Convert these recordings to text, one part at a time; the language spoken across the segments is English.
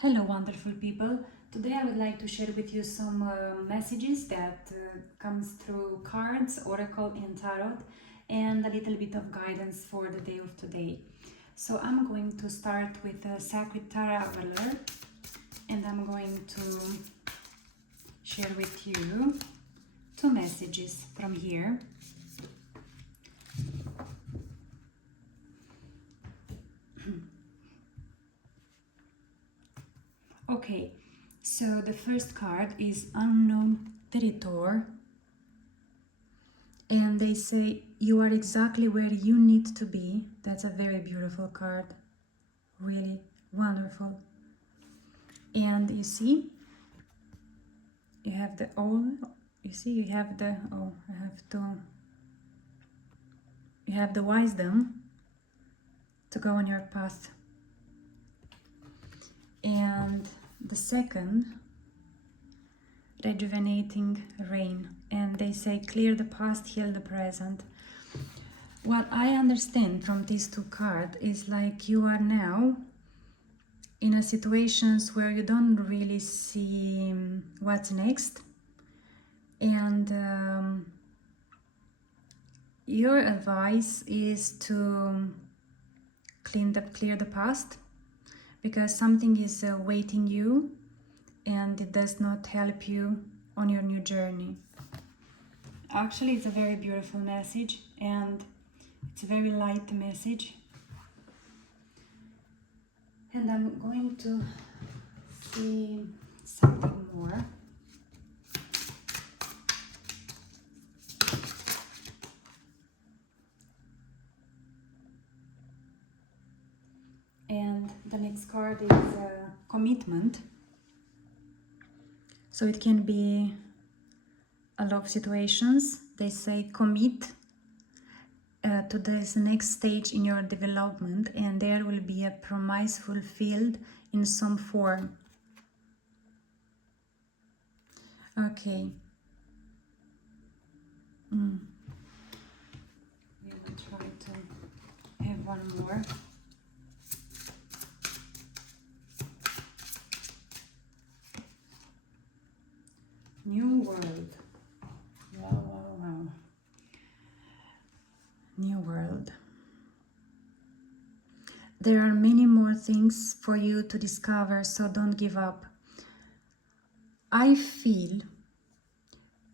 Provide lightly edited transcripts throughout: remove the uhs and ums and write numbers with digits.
Hello, wonderful people. Today I would like to share with you some messages that comes through cards, oracle, and tarot, and a little bit of guidance for the day of today. So I'm going to start with a Sacred Traveler, and I'm going to share with you two messages from here. Okay, so the first card is Unknown Territory, and they say you are exactly where you need to be. That's a very beautiful card, really wonderful. And you see, you have the you have the you have the wisdom to go on your path. And the second, Rejuvenating Rain, and they say clear the past, heal the present. What I understand from these two cards is like you are now in a situations where you don't really see what's next, and your advice is to clear the past, because something is waiting you and it does not help you on your new journey. Actually, it's a very beautiful message and it's a very light message. And I'm going to see something more. And the next card is Commitment. So it can be a lot of situations. They say commit to this next stage in your development, and there will be a promise fulfilled in some form. Okay. We will try to have one more. New world. Wow. New world. There are many more things for you to discover, so don't give up. I feel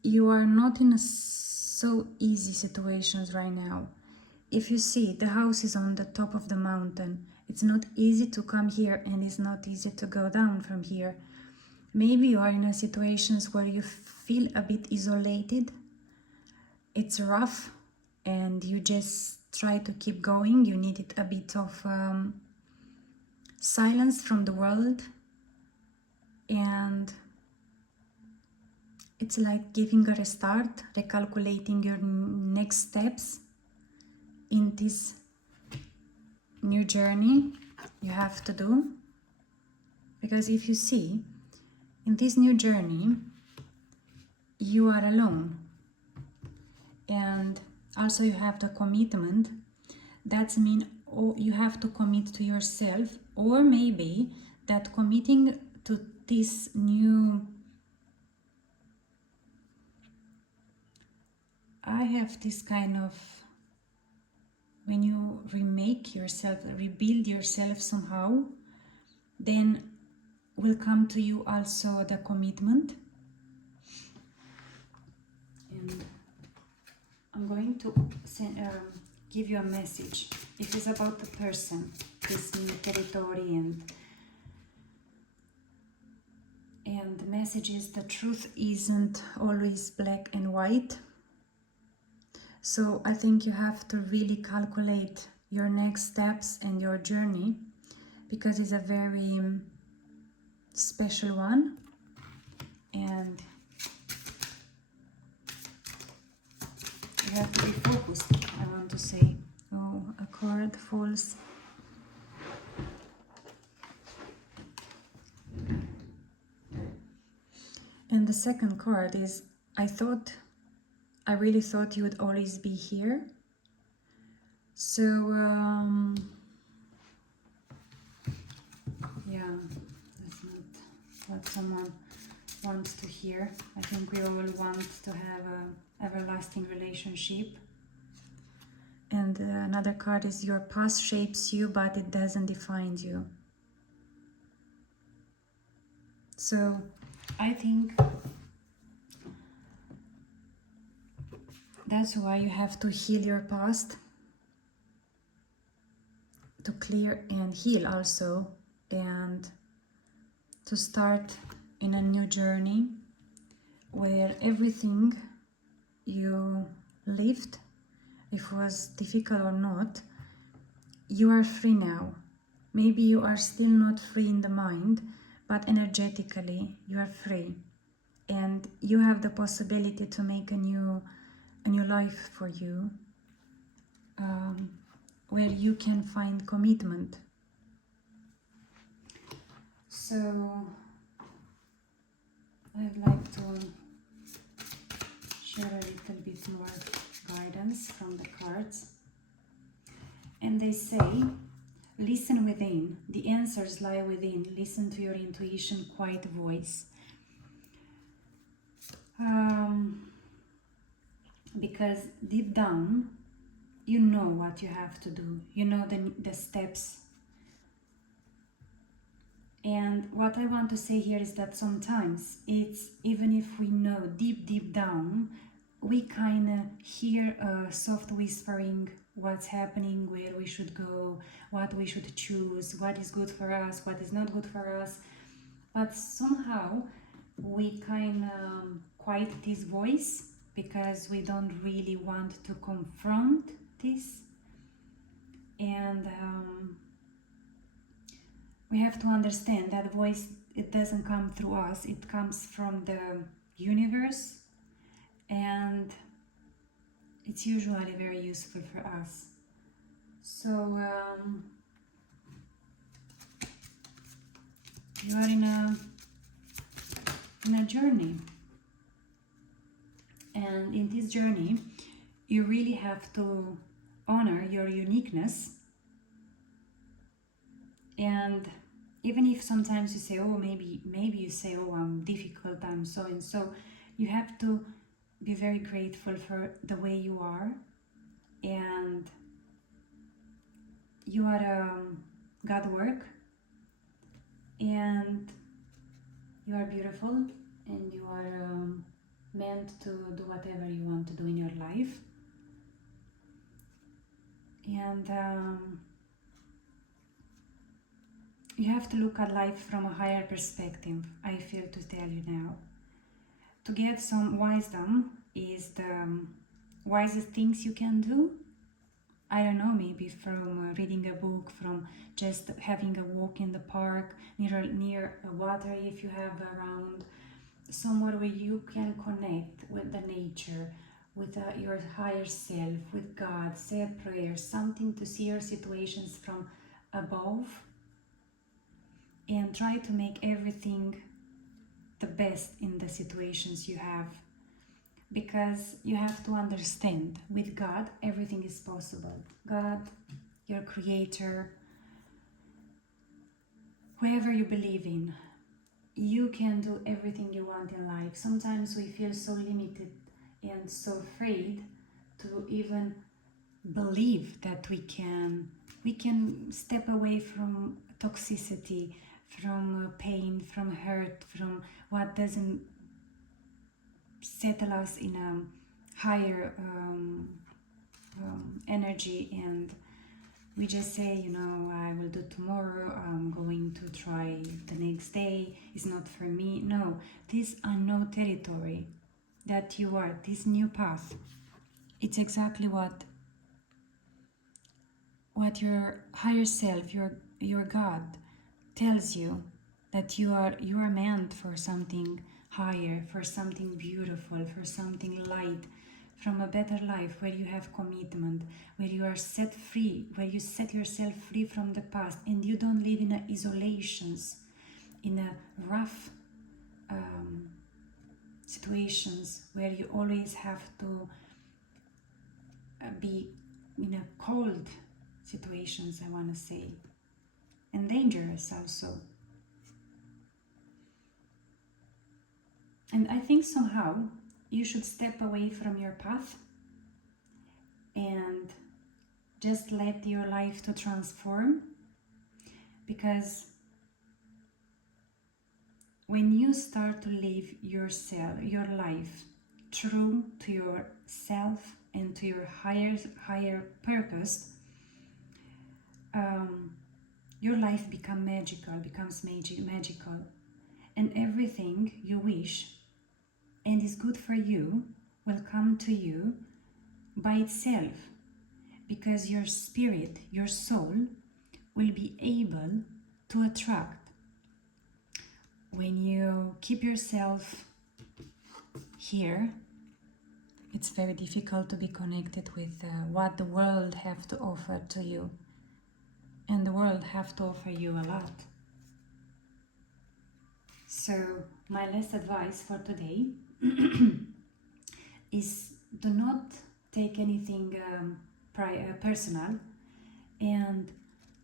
you are not in a so easy situations right now. If you see, the house is on the top of the mountain. It's not easy to come here and it's not easy to go down from here. Maybe you are in a situations where you feel a bit isolated. It's rough and you just try to keep going. You needed a bit of silence from the world, and it's like giving a restart, recalculating your next steps in this new journey you have to do. Because if you see, in this new journey, you are alone. And also you have the commitment. That means you have to commit to yourself, or maybe that committing to this new... I have this kind of... when you remake yourself, rebuild yourself somehow, then will come to you also the commitment. And I'm going to give you a message. It is about the person, this new territory, and the message is the truth isn't always black and white. So I think you have to really calculate your next steps and your journey, because it's a very special one, and you have to be focused, I want to say. Oh, a card falls. And the second card is, I really thought you would always be here. So yeah, what someone wants to hear. I think we all want to have an everlasting relationship. And another card is your past shapes you, but it doesn't define you. So I think that's why you have to heal your past, to clear and heal also, and to start in a new journey where everything you lived, if it was difficult or not, you are free now. Maybe you are still not free in the mind, but energetically you are free, and you have the possibility to make a new life for you, where you can find commitment. So I'd like to share a little bit more guidance from the cards. And they say, listen within. The answers lie within. Listen to your intuition, quiet voice. Because deep down, you know what you have to do. You know the steps. And what I want to say here is that sometimes it's, even if we know deep down, we kind of hear a soft whispering what's happening, where we should go, what we should choose, what is good for us, what is not good for us. But somehow we kind of quiet this voice because we don't really want to confront this. And we have to understand that voice, it doesn't come through us, it comes from the universe, and it's usually very useful for us. So you are in a journey, and in this journey you really have to honor your uniqueness. And even if sometimes you say, oh, maybe you say, oh, I'm difficult, I'm so and so, you have to be very grateful for the way you are, and you are God work, and you are beautiful, and you are meant to do whatever you want to do in your life. And you have to look at life from a higher perspective, I feel to tell you now. To get some wisdom is the wisest things you can do. I don't know, maybe from reading a book, from just having a walk in the park, near water if you have around, somewhere where you can connect with the nature, with your higher self, with God, say a prayer, something to see your situations from above, and try to make everything the best in the situations you have. Because you have to understand, with God, everything is possible. God, your creator, whoever you believe in, you can do everything you want in life. Sometimes we feel so limited and so afraid to even believe that we can step away from toxicity, from pain, from hurt, from what doesn't settle us in a higher energy, and we just say, you know, I will do tomorrow, I'm going to try the next day, it's not for me. No, this unknown territory that you are, this new path, it's exactly what your higher self, your God tells you, that you are meant for something higher, for something beautiful, for something light, from a better life where you have commitment, where you are set free, where you set yourself free from the past, and you don't live in a isolations, in a rough situations where you always have to be in a cold situations, I want to say, and dangerous also. And I think somehow you should step away from your path and just let your life to transform, because when you start to live your life true to yourself and to your higher purpose, your life becomes magical, and everything you wish and is good for you will come to you by itself, because your spirit, your soul, will be able to attract. When you keep yourself here, it's very difficult to be connected with what the world have to offer to you, and the world have to offer you a lot. So my last advice for today is do not take anything personal, and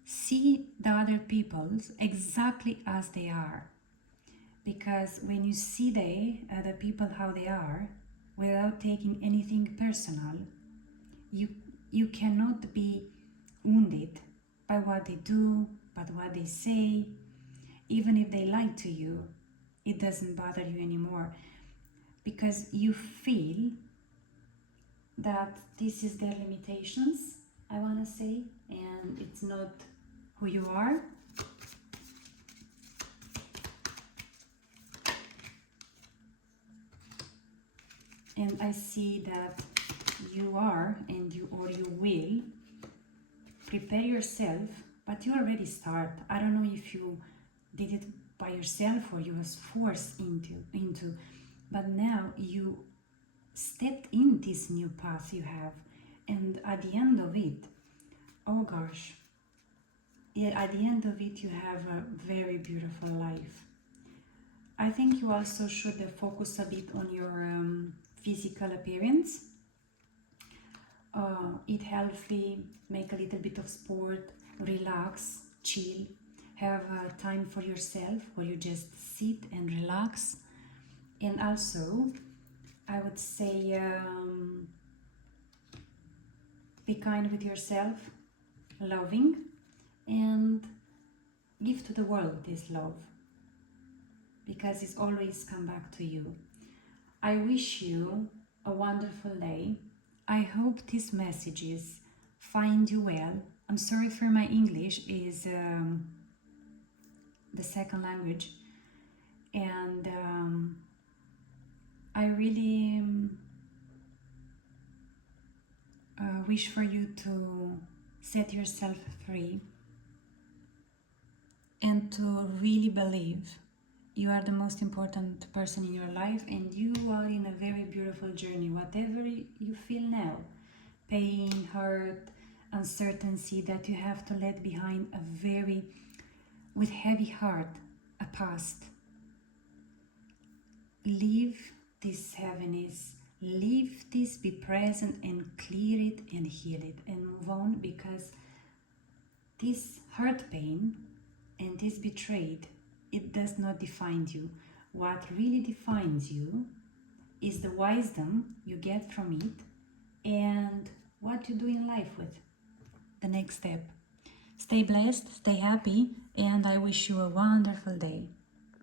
see the other people's exactly as they are. Because when you see the other people how they are, without taking anything personal, you cannot be wounded by what they do, by what they say. Even if they lie to you, it doesn't bother you anymore, because you feel that this is their limitations, I want to say, and it's not who you are. And I see that you are, and you will prepare yourself, but you already start. I don't know if you did it by yourself or you was forced into, but now you stepped in this new path you have, and at the end of it, oh gosh, yeah, at the end of it you have a very beautiful life. I think you also should focus a bit on your physical appearance. Eat healthy, make a little bit of sport, relax, chill, have time for yourself where you just sit and relax. And also, I would say be kind with yourself, loving, and give to the world this love, because it's always come back to you. I wish you a wonderful day. I hope these messages find you well. I'm sorry for my English is the second language, and I really wish for you to set yourself free and to really believe you are the most important person in your life, and you are in a very beautiful journey. Whatever you feel now, pain, hurt, uncertainty, that you have to let behind with heavy heart, a past. Leave this heaviness, leave this, be present and clear it and heal it and move on, because this hurt, pain, and this betrayed, it does not define you. What really defines you is the wisdom you get from it and what you do in life with the next step. Stay blessed, stay happy, and I wish you a wonderful day.